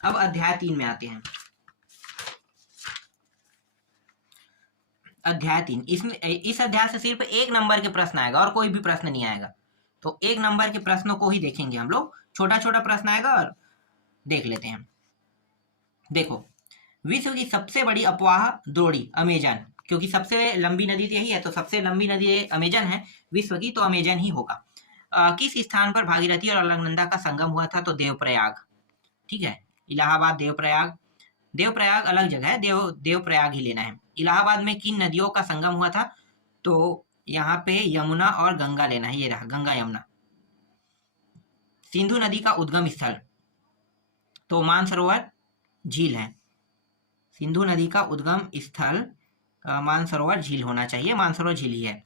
अब अध्याय 3 में आते हैं। अध्याय 3, इसमें इस अध्याय से सिर्फ 1 नंबर के प्रश्न आएगा और कोई भी प्रश्न नहीं आएगा। तो 1 नंबर के प्रश्नों को ही देखेंगे हम लोग, छोटा छोटा प्रश्न आएगा और देख लेते हैं। देखो, विश्व की सबसे बड़ी अफवाह द्रोणी अमेजन, क्योंकि सबसे लंबी नदी तो यही है, तो सबसे लंबी नदी अमेजन है विश्व की, तो अमेजन ही होगा। किस स्थान पर भागीरथी और अलकनंदा का संगम हुआ था? तो देवप्रयाग, ठीक है। इलाहाबाद, देवप्रयाग, देवप्रयाग अलग जगह है, देवप्रयाग ही लेना है। इलाहाबाद में किन नदियों का संगम हुआ था? तो यहाँ पे यमुना और गंगा लेना है, ये रहा गंगा यमुना। सिंधु नदी का उद्गम स्थल? तो मानसरोवर झील है। सिंधु नदी का उद्गम स्थल मानसरोवर झील होना चाहिए, मानसरोवर झील ही है।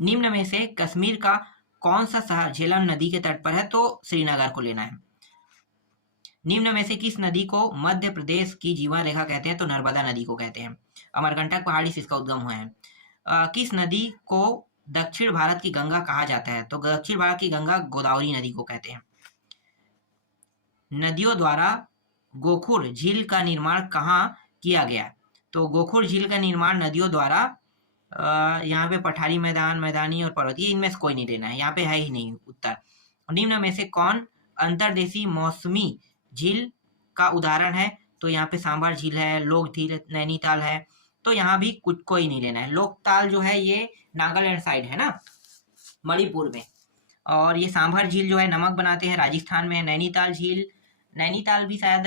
निम्न में से कश्मीर का कौन सा शहर झेलम नदी के तट पर है? तो श्रीनगर को लेना है। निम्न में से किस नदी को मध्य प्रदेश की जीवन रेखा कहते हैं? तो नर्मदा नदी को कहते हैं। अमरकंटक पहाड़ी से इसका उद्गम हुआ है। किस नदी को दक्षिण भारत की गंगा कहा जाता है? तो दक्षिण भारत की गंगा गोदावरी नदी को कहते हैं। नदियों द्वारा गोखुर झील का निर्माण कहाँ किया गया? तो गोखुर झील का निर्माण नदियों द्वारा यहाँ पे पठारी मैदान, मैदानी और पर्वतीय, इनमें से कोई नहीं लेना है, यहाँ पे है ही नहीं उत्तर। निम्न में से कौन अंतर्देशीय मौसमी झील का उदाहरण है? तो यहाँ पे सांभर झील है, लोक झील, नैनीताल है, तो यहाँ भी कुछ कोई नहीं लेना है। लोकताल जो है ये नागालैंड साइड है ना, मणिपुर में, और ये सांभर झील जो है नमक बनाते हैं राजस्थान में। नैनीताल झील, नैनीताल भी शायद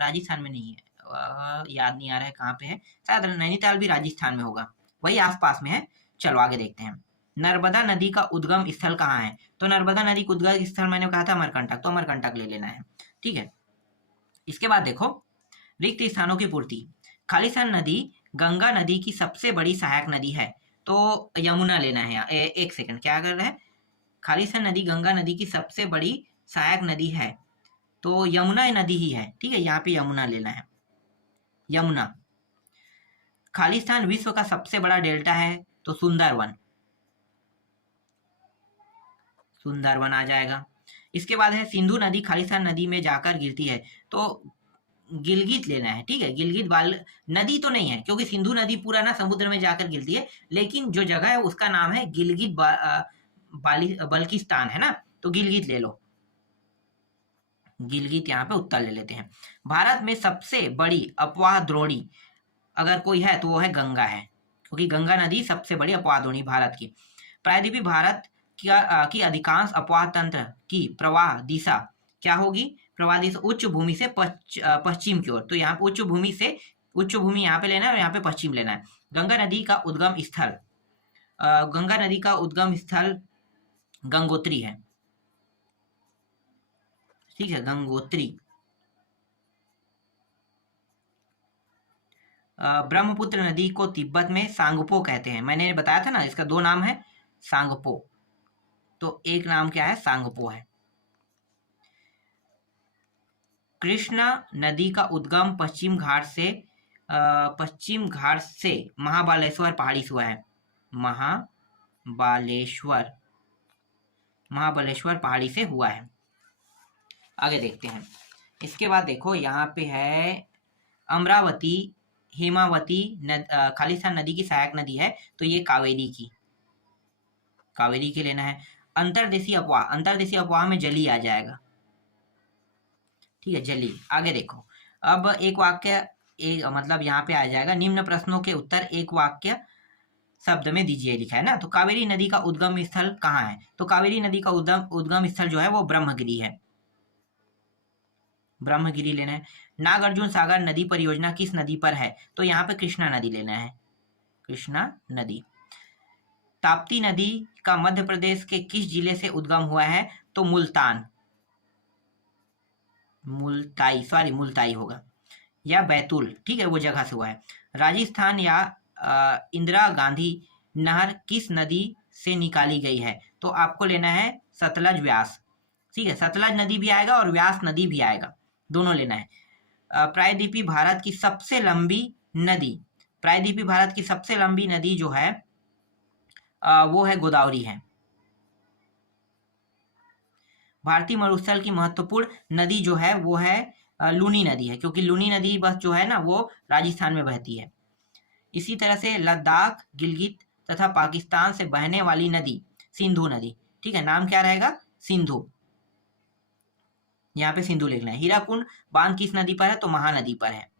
राजस्थान में नहीं है, याद नहीं आ रहा है कहाँ पे है, शायद नैनीताल भी राजस्थान में होगा, वही आसपास में है। चलो आगे देखते हैं। नर्मदा नदी का उद्गम स्थल कहाँ है? तो नर्मदा नदी का उद्गम स्थल मैंने कहा था अमरकंटक, तो अमरकंटक ले लेना है, ठीक है। इसके बाद देखो, रिक्त स्थानों की पूर्ति। खालिस्तान नदी गंगा नदी की सबसे बड़ी सहायक नदी है, तो यमुना लेना है यहाँ। एक सेकंड, क्या कर रहे हैं? खालिस्तान नदी गंगा नदी की सबसे बड़ी सहायक नदी है, तो यमुना नदी ही है, ठीक है, यहाँ पे यमुना लेना है, यमुना। खालिस्तान विश्व का सबसे बड़ा डेल्टा है, तो सुंदरवन, सुंदरवन आ जाएगा। इसके बाद है सिंधु नदी खालिस्तान नदी में जाकर गिरती है, तो गिलगित लेना है, ठीक है। गिलगित नदी तो नहीं है, क्योंकि सिंधु नदी पूरा ना समुद्र में जाकर गिरती है, लेकिन जो जगह है उसका नाम है गिलगित बल्किस्तान, है ना, तो गिलगित ले लो, गिलगित यहाँ पे उत्तर ले लेते हैं। भारत में सबसे बड़ी अपवाह द्रोणी अगर कोई है तो वो है गंगा है, क्योंकि गंगा नदी सबसे बड़ी अपवाह द्रोणी भारत की। प्रायद्वीपीय भारत की अधिकांश अपवाह तंत्र की प्रवाह दिशा क्या होगी? प्रवाह दिशा उच्च भूमि से पश्चिम की ओर, तो यहाँ पे उच्च भूमि यहाँ पे लेना है और यहाँ पे पश्चिम लेना है। गंगा नदी का उद्गम स्थल, गंगा नदी का उद्गम स्थल गंगोत्री है, ठीक है, गंगोत्री। ब्रह्मपुत्र नदी को तिब्बत में सांगपो कहते हैं, मैंने बताया था ना, इसका दो नाम है, सांगपो, तो एक नाम क्या है? सांगपो है। कृष्णा नदी का उद्गम पश्चिम घाट से महाबलेश्वर पहाड़ी से हुआ है, महाबलेश्वर पहाड़ी से हुआ है। आगे देखते हैं। इसके बाद देखो यहाँ पे है अमरावती, हेमावती खालिस्तान नदी की सहायक नदी है, तो ये कावेरी के लेना है। अंतर्देशीय अफवाह में जली आ जाएगा, ठीक है, जली। आगे देखो, अब एक वाक्य मतलब यहाँ पे आ जाएगा, निम्न प्रश्नों के उत्तर एक वाक्य शब्द में दीजिए, लिखा है ना। तो कावेरी नदी का उद्गम स्थल कहाँ है? तो कावेरी नदी का उद्गम स्थल जो है वो ब्रह्मगिरी है, ब्रह्मगिरी लेना है। नागार्जुन सागर नदी परियोजना किस नदी पर है? तो यहाँ पे कृष्णा नदी लेना है, कृष्णा नदी। ताप्ती नदी का मध्य प्रदेश के किस जिले से उद्गम हुआ है? तो मुल्ताई होगा, या बैतूल, ठीक है, वो जगह से हुआ है। राजस्थान या इंदिरा गांधी नहर किस नदी से निकाली गई है? तो आपको लेना है सतलज व्यास, ठीक है, सतलज नदी भी आएगा और व्यास नदी भी आएगा, दोनों लेना है। प्रायद्वीपीय भारत की सबसे लंबी नदी जो है वो है गोदावरी है। भारतीय मरुस्थल की महत्वपूर्ण नदी जो है वो है लूनी नदी है, क्योंकि लूनी नदी बस जो है ना वो राजस्थान में बहती है। इसी तरह से लद्दाख, गिलगित तथा पाकिस्तान से बहने वाली नदी सिंधु नदी, ठीक है, नाम क्या रहेगा? सिंधु, यहाँ पे सिंधु लिखना है। हीराकुंड बांध किस नदी पर है? तो महानदी पर है।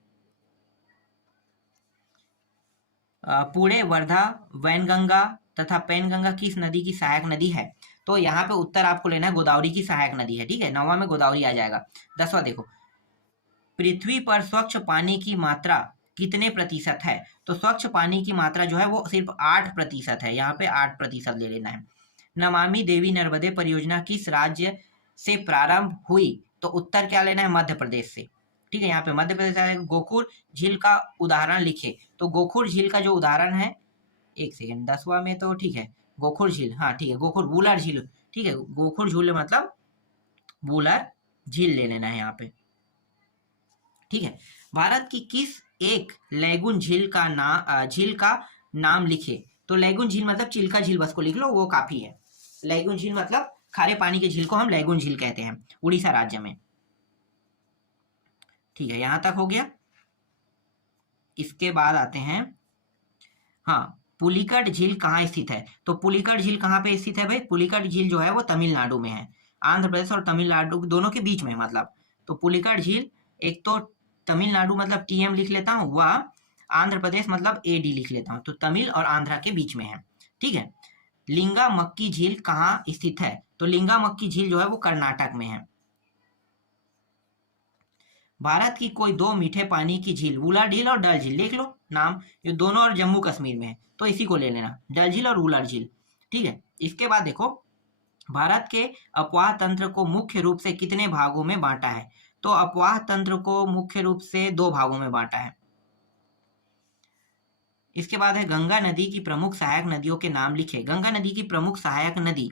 पुणे, वर्धा, वैनगंगा तथा पैनगंगा किस नदी की सहायक नदी है? तो यहाँ पे उत्तर आपको लेना है गोदावरी की सहायक नदी है, ठीक है, 9वां में गोदावरी आ जाएगा। 10वां देखो, पृथ्वी पर स्वच्छ पानी की मात्रा कितने प्रतिशत है? तो स्वच्छ पानी की मात्रा जो है वो सिर्फ 8% है, यहाँ पे 8% ले लेना है। नमामि देवी नर्मदे परियोजना किस राज्य से प्रारंभ हुई? तो उत्तर क्या लेना है? मध्य प्रदेश से, ठीक है, यहाँ पे मध्य प्रदेश आएगा। गोकुल झील का उदाहरण लिखे, तो गोकुल झील का जो उदाहरण है, एक सेकेंड, 10वां में तो ठीक है, गोकुल झील, हाँ ठीक है, गोकुल वुलर झील, ठीक है, गोकुल झील मतलब वुलर झील ले लेना है यहाँ पे, ठीक है। भारत की किस एक लैगून झील का नाम लिखे? तो लैगून झील मतलब चिल्का झील, बस को लिख लो, वो काफी है। लैगून झील मतलब खारे पानी के झील को हम लैगून झील कहते हैं, उड़ीसा राज्य में, ठीक है, यहां तक हो गया। इसके बाद आते हैं, हाँ, पुलिकट झील कहाँ स्थित है? तो पुलिकट झील कहाँ पे स्थित है भाई? पुलिकट झील जो है वो तमिलनाडु में है, आंध्र प्रदेश और तमिलनाडु दोनों के बीच में, मतलब। तो पुलिकट झील, एक तो तमिलनाडु मतलब TM लिख लेता हूँ, वह आंध्र प्रदेश मतलब AD लिख लेता हूँ, तो तमिल और आंध्रा के बीच में है, ठीक है। लिंगामक्की झील कहाँ स्थित है? तो लिंगामक्की झील जो है वो कर्नाटक में है। भारत की कोई दो मीठे पानी की झील, वुलर झील और डल झील, लिख लो नाम, ये दोनों और जम्मू कश्मीर में है, तो इसी को ले लेना, डल झील और वुलर झील, ठीक है। इसके बाद देखो, भारत के अपवाह तंत्र को मुख्य रूप से कितने भागों में बांटा है? तो अपवाह तंत्र को मुख्य रूप से 2 भागों में बांटा है। इसके बाद है गंगा नदी की प्रमुख सहायक नदियों के नाम लिखे। गंगा नदी की प्रमुख सहायक नदी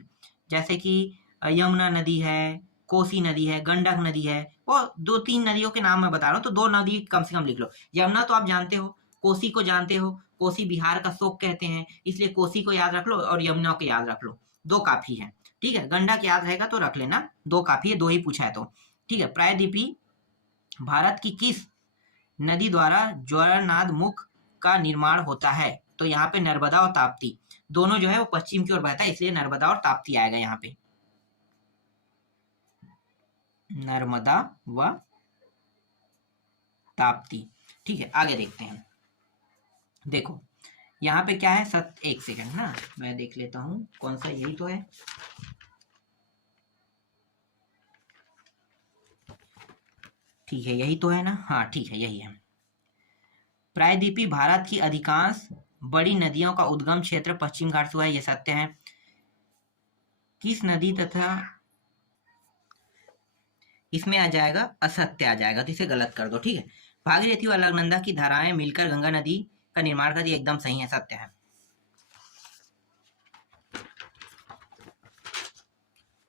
जैसे कि यमुना नदी है, कोसी नदी है, गंडक नदी है, और 2-3 नदियों के नाम मैं बता रहा हूँ, तो 2 नदी कम से कम लिख लो। यमुना तो आप जानते हो, कोसी को जानते हो, कोसी बिहार का शोक कहते हैं, इसलिए कोसी को याद रख लो और यमुना को याद रख लो, 2 काफी है। ठीक है, गंडक याद रहेगा तो रख लेना, 2 काफी है, 2 ही पूछा है तो। ठीक है, प्रायद्वीपी भारत की किस नदी द्वारा ज्वारनाद मुख का निर्माण होता है? तो यहाँ पे नर्मदा और ताप्ती दोनों जो है वो पश्चिम की ओर बहता है, इसलिए नर्मदा और ताप्ती आएगा यहाँ पे, नर्मदा व ताप्ती। ठीक है, आगे देखते हैं। देखो यहाँ पे क्या है, एक सेकंड ना, मैं देख लेता हूँ कौन सा, यही तो है। ठीक है, यही तो है ना, हाँ ठीक है, यही है। प्रायद्वीपी भारत की अधिकांश बड़ी नदियों का उद्गम क्षेत्र पश्चिम घाट से हुआ है, यह सत्य है। किस नदी तथा, इसमें आ जाएगा असत्य आ जाएगा, तो इसे गलत कर दो। ठीक है, भागीरथी और अलकनंदा की धाराएं मिलकर गंगा नदी का निर्माण करती है, एकदम सही है, सत्य है।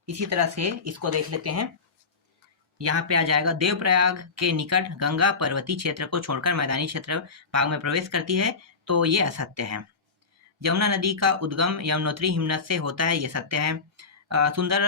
इसी तरह से इसको देख लेते हैं, यहाँ पे आ जाएगा देवप्रयाग के निकट गंगा पर्वतीय क्षेत्र को छोड़कर मैदानी क्षेत्र भाग में प्रवेश करती है, तो ये असत्य है। यमुना नदी का उद्गम यमुनोत्री हिमनद से होता है, ये सत्य है। सुंदर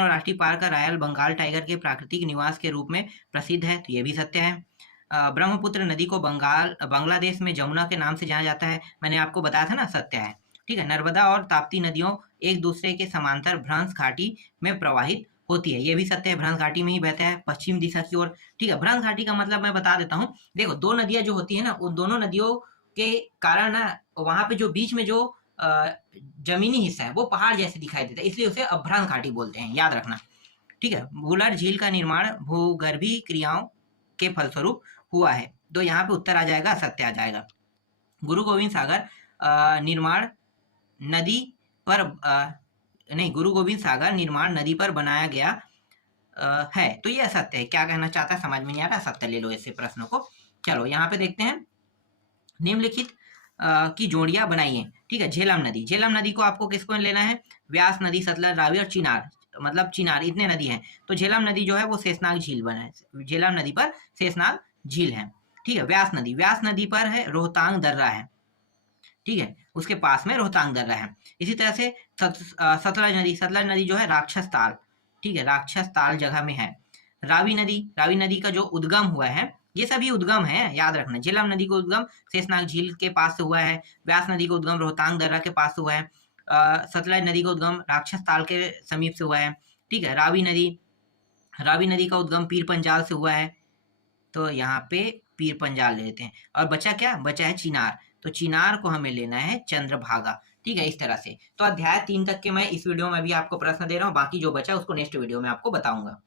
राष्ट्रीय पार्क का रॉयल बंगाल टाइगर के प्राकृतिक निवास के रूप में प्रसिद्ध है, तो ये भी सत्य है। ब्रह्मपुत्र नदी को बांग्लादेश में जमुना के नाम से जाना जाता है, मैंने आपको बताया था ना, सत्य है। ठीक है, नर्मदा और ताप्ती नदियों एक दूसरे के समांतर भ्रंश घाटी में प्रवाहित होती है, ये भी सत्य है, भ्रंश घाटी में ही बहता है पश्चिम दिशा की ओर। ठीक है, भ्रंश घाटी का मतलब मैं बता देता हूँ, देखो 2 नदियां जो होती है ना, उन दोनों नदियों के कारण ना वहां पे जो बीच में जो जमीनी हिस्सा है वो पहाड़ जैसे दिखाई देता है, इसलिए उसे अभ्रंश घाटी बोलते हैं, याद रखना। ठीक है, वुलर झील का निर्माण भूगर्भीय क्रियाओं के फलस्वरूप हुआ है, तो यहाँ पे उत्तर आ जाएगा, सत्य आ जाएगा। गुरु गोविंद सागर निर्माण नदी पर नहीं, गुरु गोविंद सागर निर्माण नदी पर बनाया गया है, तो ये असत्य है। क्या कहना चाहता है समझ में नहीं आ रहा, सत्य ले लो ऐसे प्रश्नों को। चलो यहाँ पे देखते हैं, निम्नलिखित की जोड़ियां बनाइए। ठीक है, झेलम नदी, झेलम नदी को आपको किसको लेना है, व्यास नदी, सतलज, रावी और चिनार, मतलब चिनार, इतने नदी हैं, तो झेलम नदी जो है वो शेषनाग झील बना है, झेलम नदी पर शेषनाग झील है। ठीक है, व्यास नदी पर है रोहतांग दर्रा है, ठीक है, उसके पास में रोहतांग दर्रा है। इसी तरह से सतलज नदी जो है राक्षस ताल, ठीक है, राक्षस ताल जगह में है। रावी नदी का जो उद्गम हुआ है, ये सभी उद्गम है, याद रखना। झेलम नदी का उद्गम शेषनाग झील के पास से हुआ है, व्यास नदी का उद्गम रोहतांग दर्रा के पास से हुआ है, सतलज नदी का उद्गम राक्षस ताल के समीप से हुआ है। ठीक है, रावी नदी का उद्गम पीर पंजाल से हुआ है, तो यहाँ पे पीर पंजाल लेते हैं। और बचा क्या, बचा है चिनार, तो चिनार को हमें लेना है चंद्रभागा। ठीक है, इस तरह से। तो अध्याय 3 तक के मैं इस वीडियो में भी आपको प्रश्न दे रहा हूँ, बाकी जो बचा उसको नेक्स्ट वीडियो में आपको बताऊंगा।